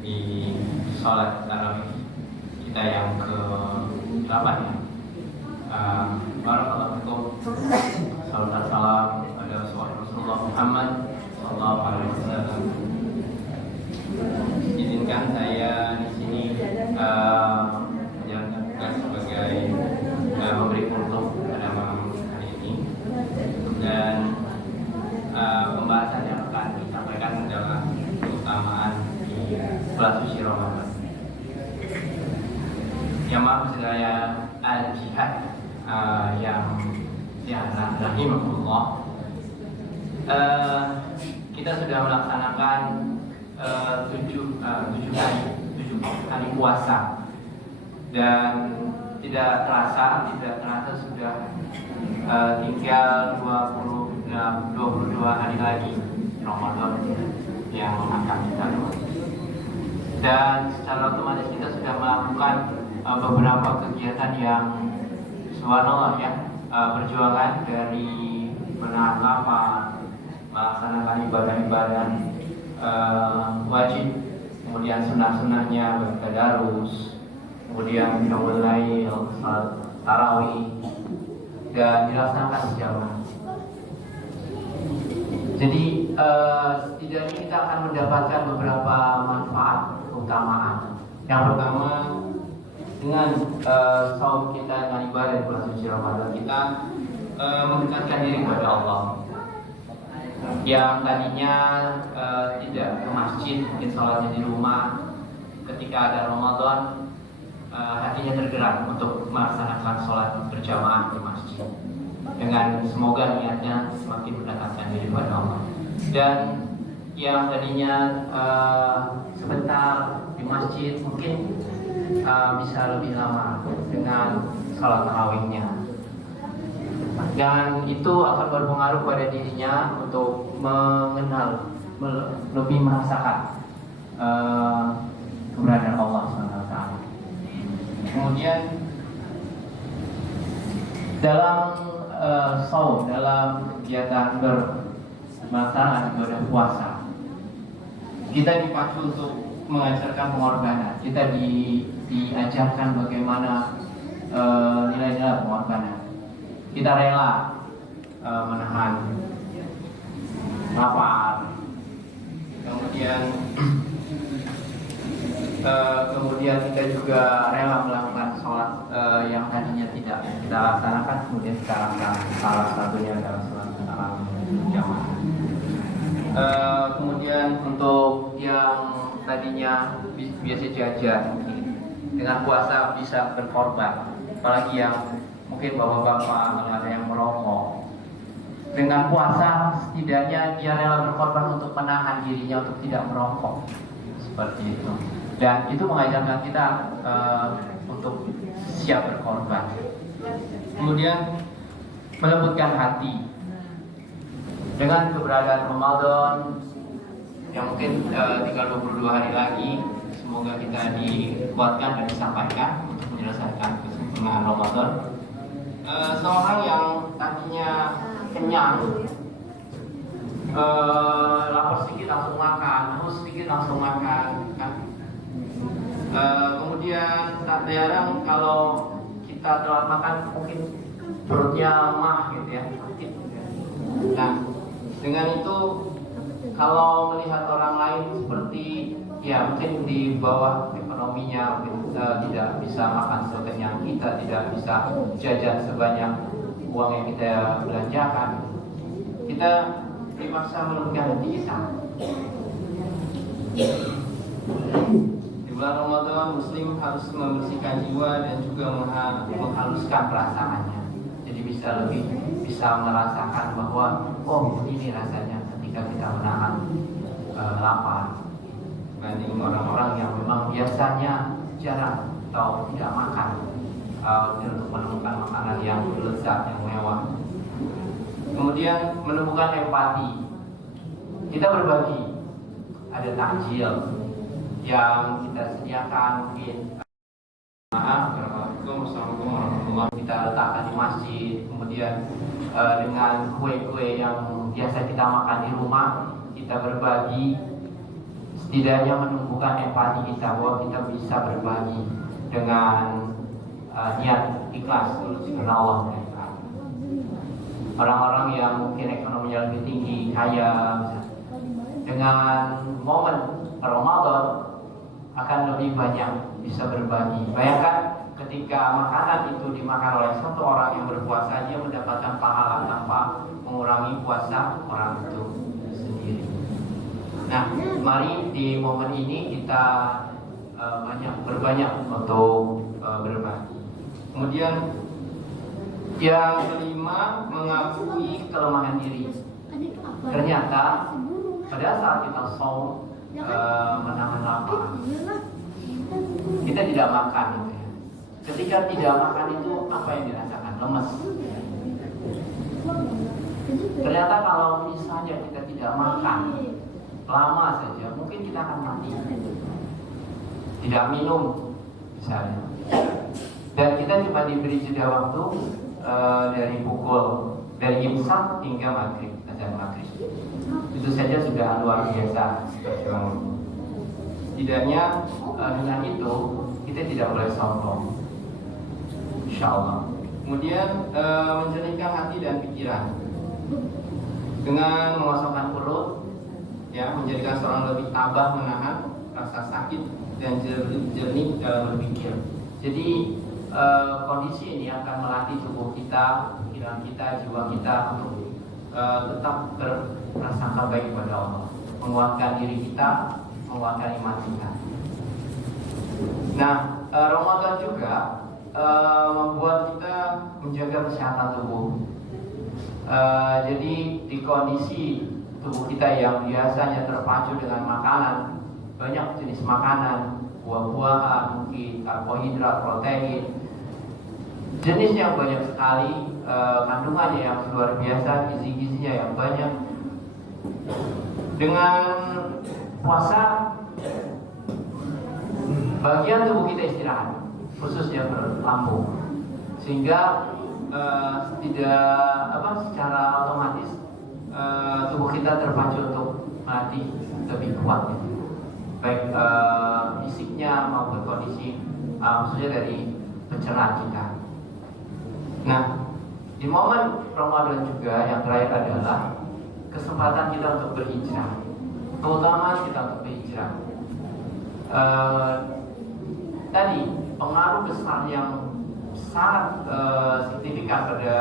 di sholat tarawih kita yang ke-8 ya. Barakallahu fikum. Salam pada Rasulullah Muhammad sallallahu alaihi wasallam. Izinkan saya di sini menjalankan tugas sebagai memberi kultum pada malam hari ini, dan pembahasan yang akan disampaikan adalah keutamaan di bulan suci Ramadan. Yang maksud saya al-jihad yang rahimahullah. Kita sudah melaksanakan 7 kali puasa, dan tidak terasa sudah tinggal 22 hari lagi Ramadan yang akan kita lewati. Dan secara otomatis kita sudah melakukan beberapa kegiatan yang subhanallah ya, perjuangan dari menahan lapar, melaksanakan ibadah-ibadah wajib, kemudian sunnah-sunnahnya bertadarus, kemudian qiyamul lail, salat tarawih, dan dilaksanakan berjamaah. Jadi setidaknya kita akan mendapatkan beberapa manfaat keutamaan. Yang pertama, dengan saum kita, dengan ibadah di bulan suci Ramadan, kita mendekatkan diri kepada Allah. Yang tadinya tidak ke masjid, mungkin sholatnya di rumah, ketika ada Ramadan hatinya tergerak untuk melaksanakan sholat berjamaah di masjid, dengan semoga niatnya semakin mendekatkan diri kepada Allah. Dan yang tadinya sebentar di masjid mungkin bisa lebih lama dengan sholat tarawihnya, dan itu akan berpengaruh pada dirinya untuk mengenal, lebih merasakan keberadaan Allah SWT. Kemudian dalam saum, dalam kegiatan melaksanakan ibadah puasa, kita dipacu untuk mengajarkan pengorbanan. Kita diajarkan bagaimana nilai-nilai pengorbanan. Kita rela menahan lapar, kemudian kita juga rela melakukan sholat yang tadinya tidak kita laksanakan, kemudian kita laksanakan. Salah satunya adalah sholat tarawih berjamaah. Kemudian untuk yang tadinya biasa jajan, dengan puasa bisa berkorban, apalagi yang mungkin bapak-bapak ada yang merokok. Dengan puasa setidaknya dia rela berkorban untuk menahan dirinya untuk tidak merokok, seperti itu. Dan itu mengajarkan kita untuk siap berkorban. Kemudian melembutkan hati dengan keberadaan Ramadan yang mungkin tinggal 22 hari lagi. Semoga kita dikuatkan dan disampaikan untuk menyelesaikan kesempurnaan Ramadan. Seorang yang tadinya kenyang, lapar sedikit langsung makan, haus sedikit langsung makan, kan? Kemudian tak jarang kalau kita telat makan mungkin perutnya mah gitu ya, sakit. Nah, dengan itu kalau melihat orang lain seperti ya mungkin di bawah ekonominya, mungkin tidak bisa makan sekenyang kita, tidak bisa jajan sebanyak uang yang kita belanjakan, kita dipaksa melembutkan hati kita. Di bulan Ramadan Muslim harus membersihkan jiwa dan juga menghaluskan perasaannya. Jadi bisa merasakan bahwa oh ini rasanya ketika kita menahan lapar, dibanding orang-orang yang memang biasanya jarang atau tidak makan untuk menemukan makanan yang lezat, yang mewah. Kemudian menemukan empati. Kita berbagi, ada takjil yang kita sediakan, mungkin Assalamualaikum warahmatullahi wabarakatuh, kita letakkan di masjid. Kemudian dengan kue-kue yang biasa kita makan di rumah, kita berbagi setidaknya menumbuhkan empati kita bahwa kita bisa berbagi dengan niat ikhlas karena Allah. Orang-orang yang mungkin ekonominya lebih tinggi, kaya, dengan momen Ramadan akan lebih banyak bisa berbagi. Bayangkan ketika makanan itu dimakan oleh satu orang yang berpuasa, dia mendapatkan pahala tanpa mengurangi puasa orang itu sendiri. Nah, mari di momen ini kita berbanyak untuk berbagi. Kemudian yang kelima, mengakui kelemahan diri. Ternyata pada saat kita saum, menahan lapar, kita tidak makan gitu ya. Ketika tidak makan itu apa yang dirasakan? Lemes. Ternyata kalau misalnya kita tidak makan lama saja, mungkin kita akan mati. Tidak minum misalnya, dan kita cuma diberi jeda waktu dari imsak hingga maghrib, azan maghrib. Itu saja sudah luar biasa perjuangan. Setidaknya dengan itu kita tidak boleh sombong, insya Allah. Kemudian menjernihkan hati dan pikiran dengan mengosongkan perut, ya, menjadikan seorang lebih tabah menahan rasa sakit dan jernih dalam berpikir. Jadi kondisi ini akan melatih tubuh kita, pikiran kita, jiwa kita untuk tetap berprasangka baik kepada Allah, menguatkan diri kita, menguatkan iman kita. Nah, Ramadan juga membuat kita menjaga kesehatan tubuh. Jadi di kondisi tubuh kita yang biasanya terpacu dengan makanan, banyak jenis makanan, buah-buahan, mungkin karbohidrat, protein, jenis yang banyak sekali, kandungannya yang luar biasa, gizi-gizinya yang banyak. Dengan puasa, bagian tubuh kita istirahat, khususnya perut, lambung, sehingga secara otomatis tubuh kita terpacu untuk mati lebih kuat, baik fisiknya maupun kondisi khususnya dari pencernaan kita. Nah, di momen Ramadan juga yang terakhir adalah kesempatan kita untuk berhijrah, keutamaan kita untuk berhijrah. Tadi pengaruh besar yang sangat signifikan pada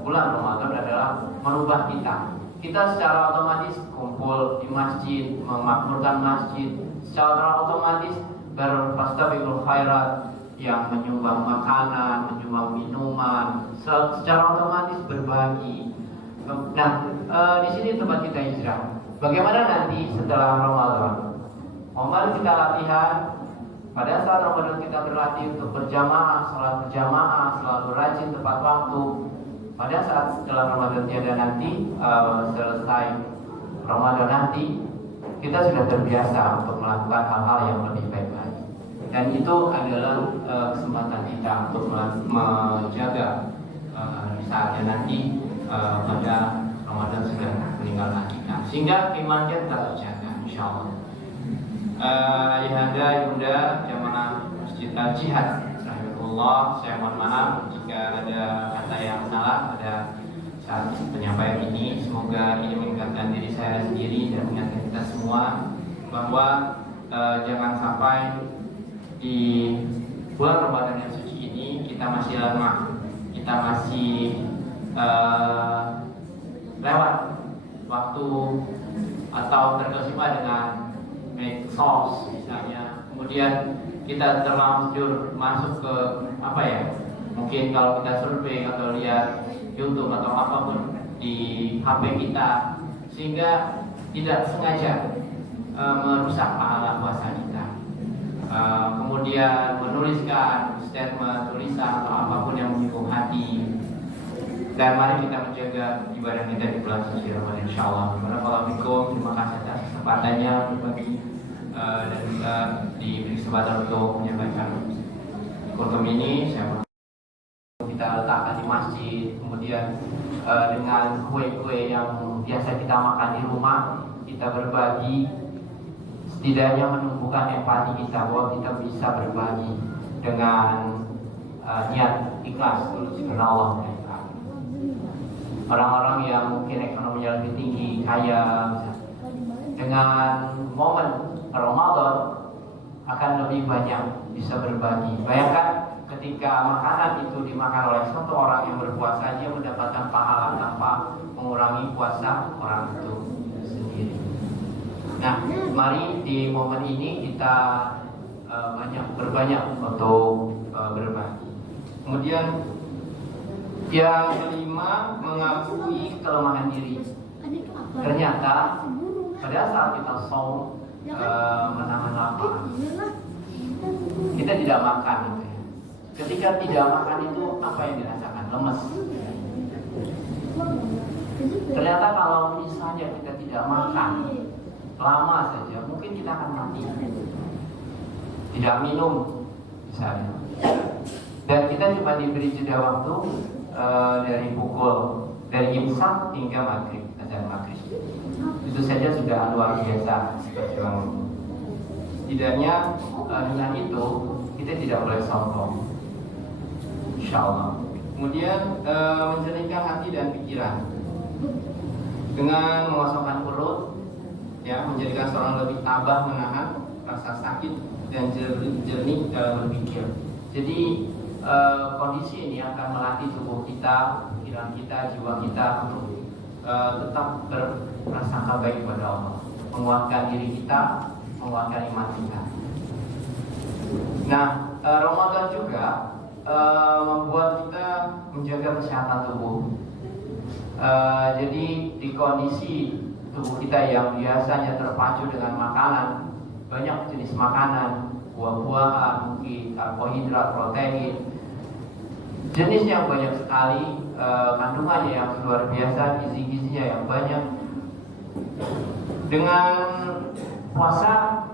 bulan Ramadan adalah merubah kita. Kita secara otomatis kumpul di masjid, memakmurkan masjid, secara otomatis berfastabiqul khairat, yang menyumbang makanan, menyumbang minuman, secara otomatis berbagi. Nah, di sini tempat kita hijrah. Bagaimana nanti setelah Ramadan? Mari kita latihan. Pada saat Ramadan kita berlatih untuk berjamaah, sholat berjamaah, selalu rajin tepat waktu. Pada saat setelah Ramadan tiada nanti, selesai Ramadan nanti, kita sudah terbiasa untuk melakukan hal-hal yang lebih baik lagi. Dan itu adalah kesempatan kita untuk menjaga saatnya nanti pada Ramadan sudah meninggalkan kita, sehingga iman kita tetap terjaga, insya Allah. Ayahanda, ibunda, jamaah Masjid Al-Jihad, rahimahullah, saya mohon maaf jika ada kata yang salah pada saat penyampaian ini. Semoga ini mengingatkan diri saya sendiri dan mengingatkan kita semua bahwa jangan sampai di bulan Ramadan yang suci ini kita masih lemah, kita masih lewat waktu atau terkesima dengan medsos misalnya, kemudian kita terlanjur masuk ke mungkin kalau kita survei atau lihat YouTube atau apapun di HP kita, sehingga tidak sengaja merusak pahala puasa kita. Kemudian menuliskan statement, tulisan atau apapun yang menyinggung hati. Dan mari kita menjaga ibadah kita di bulan suci Ramadan, insyaallah. Terima kasih atas kesempatannya berbagi dan kita diberi kesempatan untuk menyampaikan kultum ini. Kita letakkan di masjid, kemudian dengan kue-kue yang biasa kita makan di rumah, kita berbagi setidaknya menumbuhkan empati kita bahwa kita bisa berbagi dengan niat ikhlas tulus karena Allah. Orang-orang yang mungkin ekonominya lebih tinggi, kaya, dengan momen Ramadan akan lebih banyak bisa berbagi. Bayangkan ketika makanan itu dimakan oleh satu orang yang berpuasa, dia mendapatkan pahala tanpa mengurangi puasa orang itu sendiri. Nah, mari di momen ini kita berbanyak untuk berbagi. Kemudian yang kelima, mengakui kelemahan diri. Ternyata pada saat kita saum, menahan lapar, kita tidak makan gitu ya. Ketika tidak makan itu apa yang dirasakan? Lemes. Ternyata kalau misalnya kita tidak makan lama saja, mungkin kita akan mati. Tidak minum misalnya, dan kita cuma diberi jeda waktu dari imsak hingga maghrib, azan maghrib. Itu saja sudah luar biasa perjuangan. Setidaknya dengan itu kita tidak boleh sombong, insya Allah. Kemudian mencernihkan hati dan pikiran dengan mengosongkan perut, ya, menjadikan seorang lebih tabah menahan rasa sakit dan jernih dalam berpikir. Jadi kondisi ini akan melatih tubuh kita, pikiran kita, jiwa kita untuk tetap berprasangka baik kepada Allah, menguatkan diri kita, menguatkan iman kita. Nah, Ramadan juga membuat kita menjaga kesehatan tubuh. Jadi di kondisi tubuh kita yang biasanya terpacu dengan makanan, banyak jenis makanan, buah-buahan, mungkin karbohidrat, protein, jenis yang banyak sekali, kandungannya yang luar biasa, gizi-gizinya yang banyak. Dengan puasa,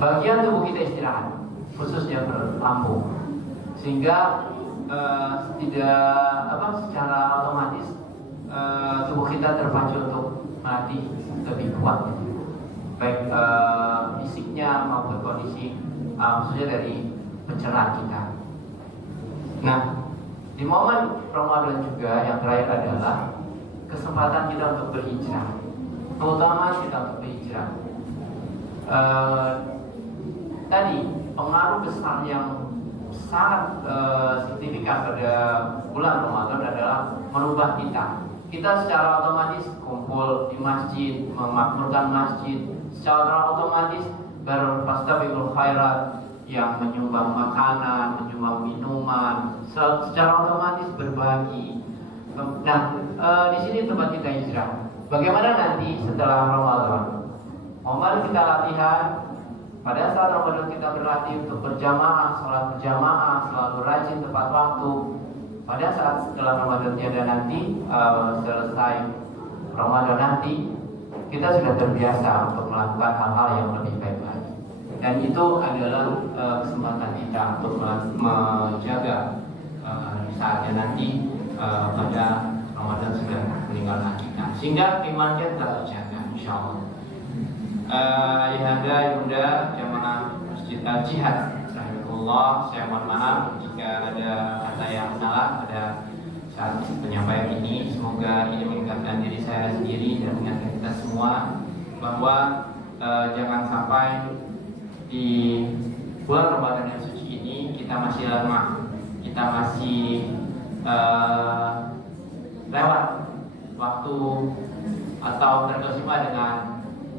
bagian tubuh kita istirahat, khususnya lambung, sehingga secara otomatis tubuh kita terpacu untuk melatih lebih kuat, baik fisiknya maupun kondisi khususnya dari pencernaan kita. Nah, di momen Ramadan juga yang terakhir adalah kesempatan kita untuk berhijrah, terutama kita untuk berhijrah. Tadi pengaruh besar yang sangat signifikan pada bulan Ramadan adalah merubah kita. Kita secara otomatis kumpul di masjid, memakmurkan masjid, secara otomatis berfastabiqul khairat, yang menyumbang makanan, menyumbang minuman, secara otomatis berbagi. Nah, di sini tempat kita hijrah. Bagaimana nanti setelah Ramadan? Momen kita latihan, pada saat Ramadan kita berlatih untuk berjamaah, sholat berjamaah, selalu rajin tepat waktu. Pada saat setelah Ramadan tiada nanti, selesai Ramadan nanti, kita sudah terbiasa untuk melakukan hal-hal yang lebih baik lagi. Dan itu adalah kesempatan kita untuk menjaga saatnya nanti pada Ramadan sudah meninggalkan kita, sehingga iman kita terjaga, insya Allah. Ayahanda, ibunda, jamaah Masjid Al-Jihad, rahimahullah, saya mohon maaf jika ada kata yang salah pada saat penyampaian ini. Semoga ini mengingatkan diri saya sendiri dan mengingatkan kita semua bahwa jangan sampai di bulan Ramadan yang suci ini kita masih lemah, kita masih lewat waktu atau terkesima dengan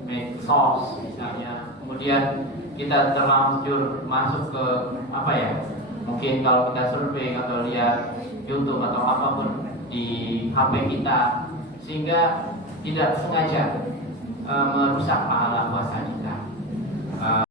medsos misalnya, kemudian kita terlanjur masuk ke mungkin kalau kita survei atau lihat YouTube atau apapun di HP kita, sehingga tidak sengaja merusak pahala puasa kita.